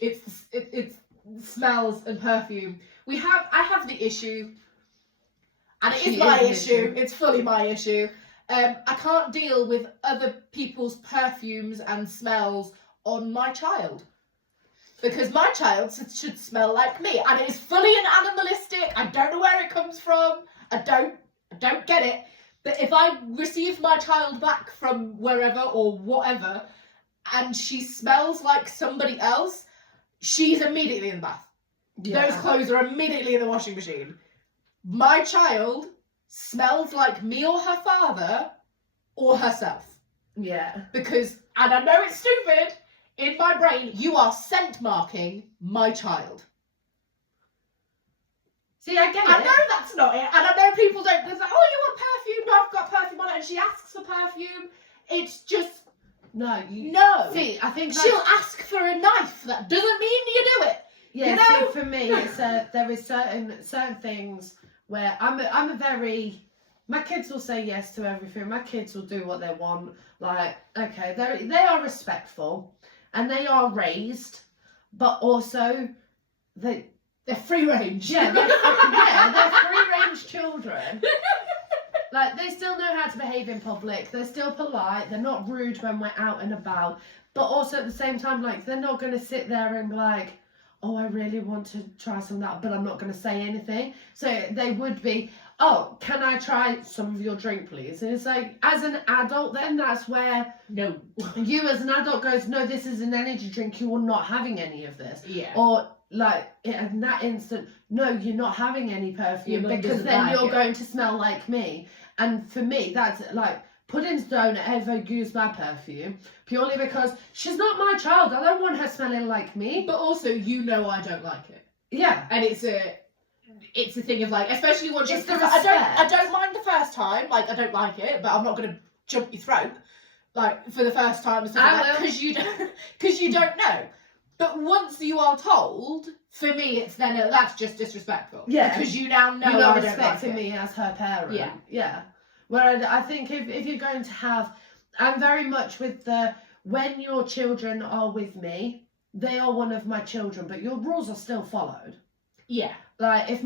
It's smells and perfume. I have the issue, and it is my issue. It's fully my issue. I can't deal with other people's perfumes and smells on my child. Because my child should smell like me, and it is fully an animalistic. I don't know where it comes from. I don't get it. But if I receive my child back from wherever or whatever, and she smells like somebody else, she's immediately in the bath. Yeah. Those clothes are immediately in the washing machine. My child smells like me or her father or herself. Yeah. Because, and I know it's stupid, in my brain, you are scent marking my child. See, I get it. I know that's not it, and I know people don't. They're like, "Oh, you want perfume? No, I've got perfume on it." And she asks for perfume. It's just No. No. See, I think She'll ask for a knife. That doesn't mean you do it. Yeah, you know? see, for me, it's there is certain things where I'm a very. My kids will say yes to everything. My kids will do what they want. Like, okay, they are respectful, and they are raised, but also they're free range. Yeah, they're free range children. Like, they still know how to behave in public. They're still polite. They're not rude when we're out and about. But also at the same time, like, they're not going to sit there and be like, oh, I really want to try some of that, but I'm not going to say anything. So they would be, oh, can I try some of your drink, please? And it's like, as an adult, then that's where no, you as an adult goes, no, this is an energy drink. You are not having any of this. Yeah. Or like in that instant, no, you're not having any perfume because then like you're it. going to smell like me. And for me, that's like, Puddings don't ever use my perfume purely because she's not my child. I don't want her smelling like me. But also, you know, I don't like it. Yeah. And it's a thing of like, especially once It's you. the I don't mind the first time. Like, I don't like it, but I'm not going to jump your throat. Like, for the first time, because you don't know. But once you are told, for me, it's then that's just disrespectful. Yeah. Because you now know You're not I don't respecting like it. me as her parent. Yeah. Yeah. Where I think if you're going to have, I'm very much with when your children are with me, they are one of my children, but your rules are still followed. Yeah. Like with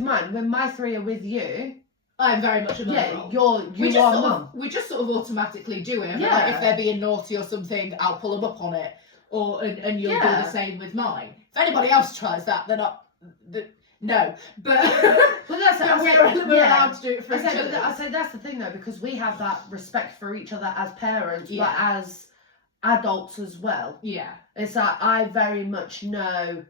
mine, when my three are with you, I'm very much another role. you are mum. We just sort of automatically do it. Yeah. Like if they're being naughty or something, I'll pull them up on it. And you'll do the same with mine. If anybody else tries that, they're not. No, but we're allowed to do it for each other. I say that's the thing though, because we have that respect for each other as parents, Yeah. but as adults as well. Yeah. It's like I very much know.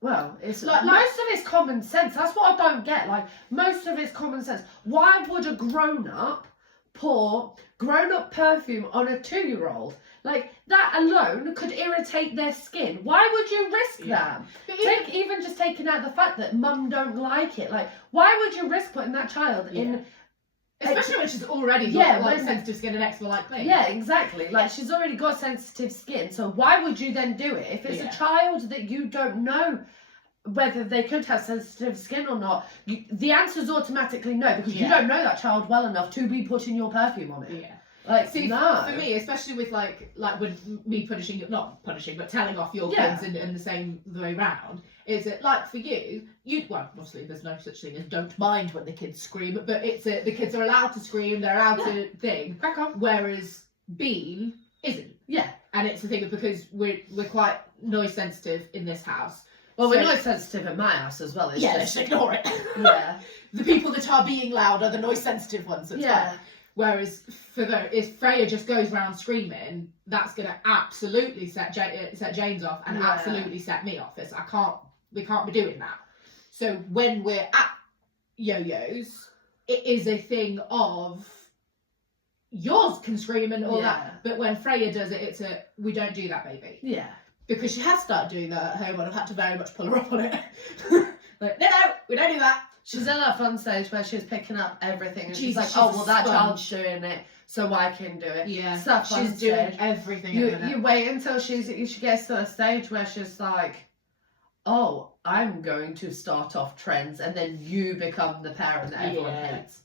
Well, it's Like most of it's common sense. That's what I don't get. Like most of it's common sense. Why would a grown-up pour grown-up perfume on a 2-year-old? Like that alone could irritate their skin. Why would you risk that? But Even just taking out the fact that mum don't like it. Like why would you risk putting that child in? Especially when she's already got like sensitive skin and eczema like me. Yeah, exactly. Like she's already got sensitive skin. So why would you then do it if it's a child that you don't know whether they could have sensitive skin or not? The answer is automatically no, because you don't know that child well enough to be putting your perfume on it. Yeah. Like, see, no. For me, especially with like with me not punishing, but telling off your kids and the same the way round, is it like for you, well, obviously there's no such thing as don't mind when the kids scream, but it's the kids are allowed to scream, they're allowed to thing. Crack on. Whereas Bean isn't. Yeah. And it's the thing because we're quite noise sensitive in this house. Well, we're noise sensitive at my house as well. It's just ignore it. Yeah. The people that are being loud are the noise sensitive ones. Fine. Whereas if Freya just goes around screaming, that's gonna absolutely set James off and absolutely set me off. We can't be doing that. So when we're at yo-yos, it is a thing of yours can scream and all that. But when Freya does it, it's we don't do that, baby. Yeah. Because she has started doing that at home, and I've had to very much pull her up on it. Like, no, we don't do that. She's at that fun stage where she's picking up everything and she's like, she's oh, well, that sponge. child's doing it, so I can do it. Yeah, it's that fun she's doing stage. everything. You wait until she gets to a stage where she's like, oh, I'm going to start off trends, and then you become the parent that everyone hates.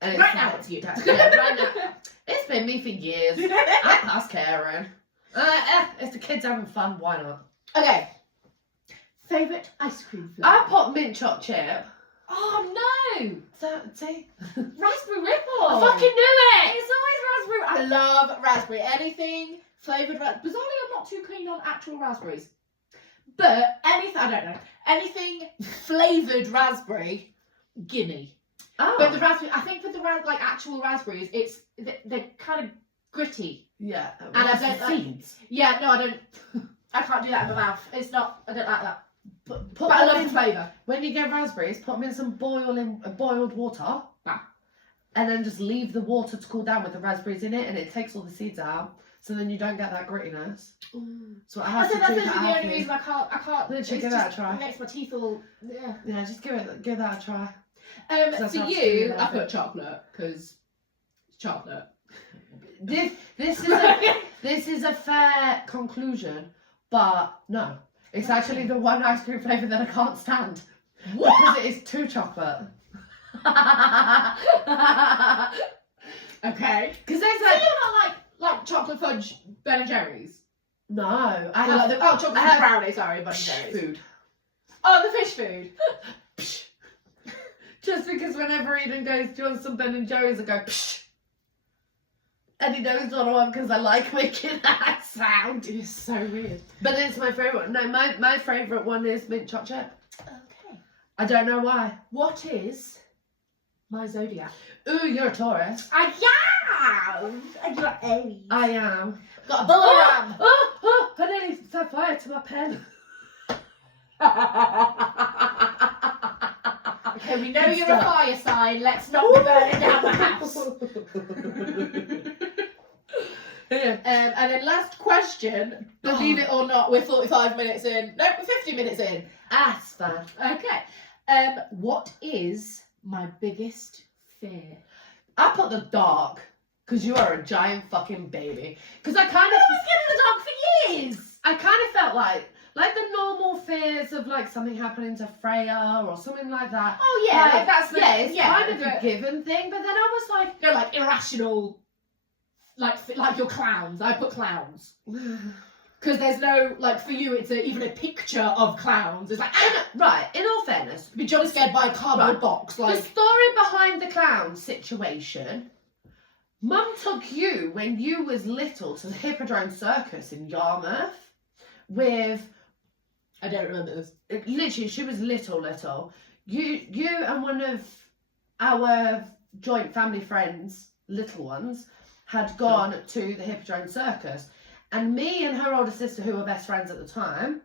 And right now it's you. Right now. It's been me for years. I'm past caring. If the kids having fun, why not? Okay. Favourite ice cream flavour? I put mint choc chip. Oh no! See? Raspberry Ripple! I fucking knew it! It's always raspberry. I love raspberry. Anything flavoured raspberry. Bizarrely, I'm not too keen on actual raspberries. But anything, I don't know. Anything flavoured raspberry, gimme. Oh. But the raspberry, I think with the actual raspberries, they're kind of gritty. Yeah. And I don't like seeds. Yeah, no, I don't. I can't do that in my mouth. It's not. I don't like that. But I love the flavour. When you get raspberries, put them in some boiled water. And then just leave the water to cool down with the raspberries in it, and it takes all the seeds out. So then you don't get that grittiness. So I have to do that. That's the only reason I can't. Literally give that a try. It makes my teeth all. Yeah. Yeah, just give that a try. For you, I put chocolate because it's chocolate. This is a fair conclusion, but no. It's actually the one ice cream flavour that I can't stand. What? Because it is too chocolate. Okay. Because there's So you're not like chocolate fudge Ben and Jerry's? no, I I have like chocolate fudge brownie, sorry, Ben and Jerry's. food. Oh, the fish food. Just because whenever Eden goes, do you want some Ben and Jerry's, I go, psh. And he knows what I want because I like making that sound. It is so weird. But it's my favourite. No, my favourite one is mint chocolate. Okay. I don't know why. What is my zodiac? Ooh, you're a Taurus. I am. And you're Aries. I am. Got a bull ram. Oh, I nearly set fire to my pen. Okay, we know Good you're stuff. a fire sign. Let's not be burning down the house. Yeah. And then last question. Believe it or not, we're 45 minutes in. No, we're 50 minutes in. That's fun. Okay. What is my biggest fear? I put the dark because you are a giant fucking baby. Because I kind of scared of the dark for years. I kind of felt like the normal fears of like something happening to Freya or something like that. Oh yeah, like that's the it's kind of a given thing. But then I was like, no, like irrational, like your clowns. I put clowns because there's no like for you. It's even a picture of clowns. It's like right. In all fairness, be jump scared by a cardboard box. Like the story behind the clown situation. Mum took you when you was little to the Hippodrome Circus in Yarmouth with. I don't remember this. Literally, she was little. You and one of our joint family friends, little ones, had gone to the Hippodrome Circus. And me and her older sister, who were best friends at the time,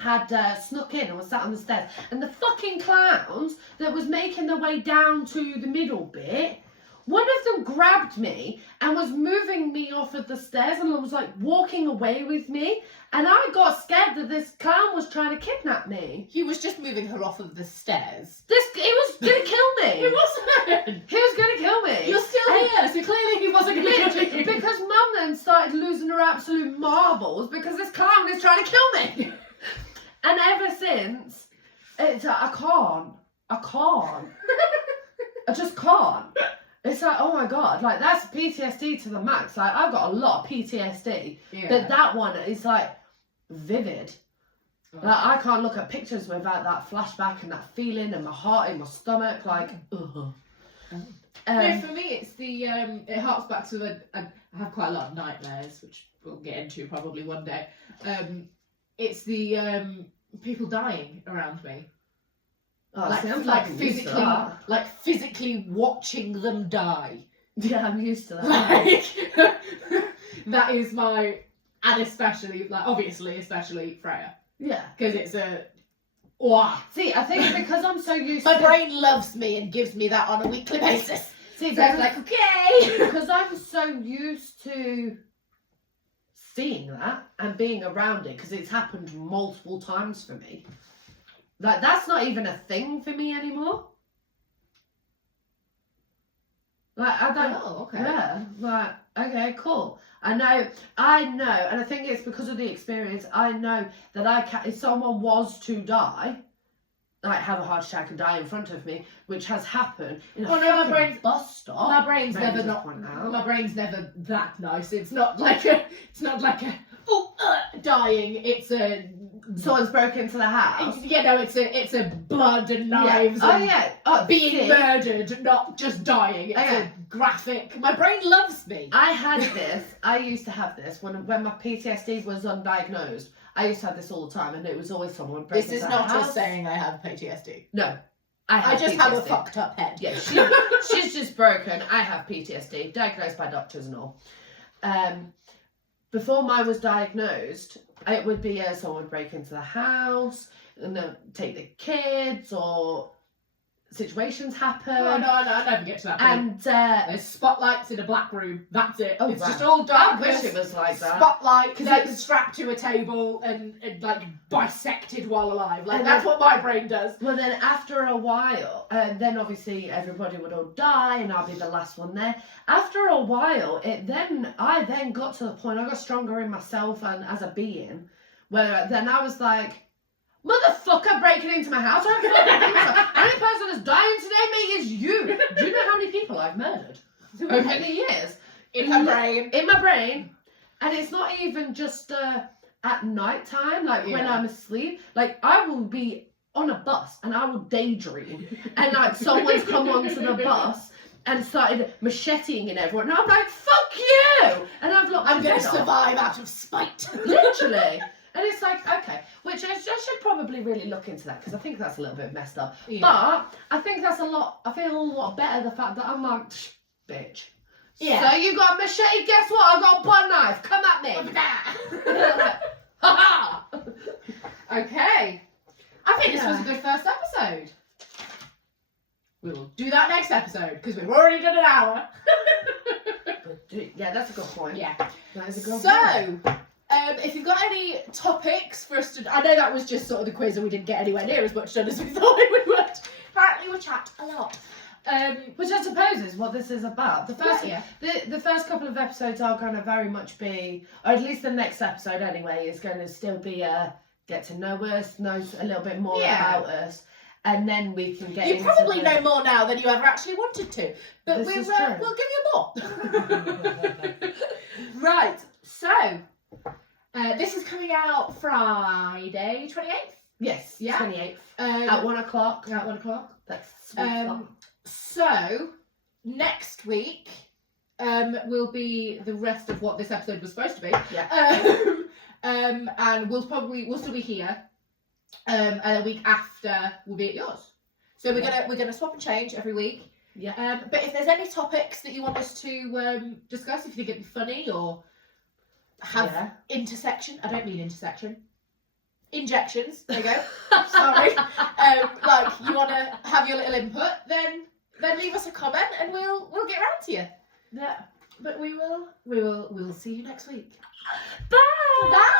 had snuck in and was sat on the stairs. And the fucking clowns that was making their way down to the middle bit, one of them grabbed me and was moving me off of the stairs and was like walking away with me. And I got scared that this clown was trying to kidnap me. He was just moving her off of the stairs. He was gonna kill me. He wasn't. He was gonna kill me. You're still here, so clearly he wasn't going to kill you. Because Mum then started losing her absolute marbles because this clown is trying to kill me. And ever since, it's like, I can't. I just can't. It's like, oh my God, like that's PTSD to the max. Like I've got a lot of PTSD, but that one is like vivid. Like I can't look at pictures without that flashback and that feeling in my heart, in my stomach, like, ugh. No, for me it's the, it harks back to I have quite a lot of nightmares, which we'll get into probably one day. It's the people dying around me. Oh, Like, see, I'm like fucking used to physically, that. like physically watching them die. Yeah, I'm used to that. Like, that is my, and especially, like, obviously, especially Freya. Yeah. Because it's a, wow. See, I think because I'm so used My to... brain loves me and gives me that on a weekly basis. See, So it's like, okay. because I'm so used to seeing that and being around it, because it's happened multiple times for me. Like, that's not even a thing for me anymore. Like, I don't... Oh, okay. Yeah, like, okay, cool. I know, and I think it's because of the experience, I know that if someone was to die, like have a heart attack and die in front of me, which has happened in a fucking bus stop. My brain's never my brain's never that nice. It's not like a dying. It's a Someone's broken into the house. It's a blood and knives. Yeah. And being murdered, not just dying. It's a graphic. My brain loves me. I used to have this when my PTSD was undiagnosed. I used to have this all the time, and it was always someone breaking This is into the not house. just saying I have PTSD. No. I just PTSD. have a fucked up head. Yeah, she's just broken. I have PTSD, diagnosed by doctors and all. Before mine was diagnosed, it would be someone would break into the house and they'd take the kids or situations happen. Oh no, I never get to that point. And there's spotlights in a black room. That's it. Oh, it's wow. just all I darkness. wish it was like that. Spotlight, 'Cause then it's- strapped to a table and like bisected while alive. Like And that's then- what my brain does. Well, then after a while, then obviously everybody would all die, and I'll be the last one there. After a while, I then got to the point I got stronger in myself and as a being, where then I was like, motherfucker, breaking into my house. I the only person that's dying today, mate, is you. Do you know how many people I've murdered over the years? In my brain. In my brain. And it's not even just at night time, like when I'm asleep. Like, I will be on a bus and I will daydream. And like someone's come onto the bus and started macheting in everyone. And I'm like, fuck you! And I've looked I'm going to dead off. survive out of spite. Literally. And it's like, okay, which I should probably really look into that because I think that's a little bit messed up. Yeah. But I think that's I feel a lot better the fact that I'm like, bitch. Yeah. So you got a machete, guess what? I got a butt knife. Come at me. Ha ha! Okay. I think this was a good first episode. We will do that next episode because we've already done an hour. Yeah, that's a good point. Yeah. That is a good So, point. if you've got any topics for us to... I know that was just sort of the quiz and we didn't get anywhere near as much done as we thought we would. Apparently we chat a lot. Which I suppose is what this is about. The first, Yeah. the first couple of episodes are going to very much be, or at least the next episode anyway, is going to still be get to know us, know a little bit more Yeah. about us, and then we can get You into probably the... know more now than you ever actually wanted to, but This we'll is true. give you more. Right, so this is coming out Friday 28th. Yes, Yeah. 28th. At At 1 o'clock. 1 o'clock. That's sweet. So next week will be the rest of what this episode was supposed to be. Yeah. And we'll still be here. And a week after we'll be at yours. So we're gonna swap and change every week. Yeah. But if there's any topics that you want us to discuss, if you think it'd be funny or have intersection, I don't mean intersection. Injections. There you go. Sorry. Like you want to have your little input, then leave us a comment and we'll get around to you. Yeah. But we'll see you next week. Bye. Bye.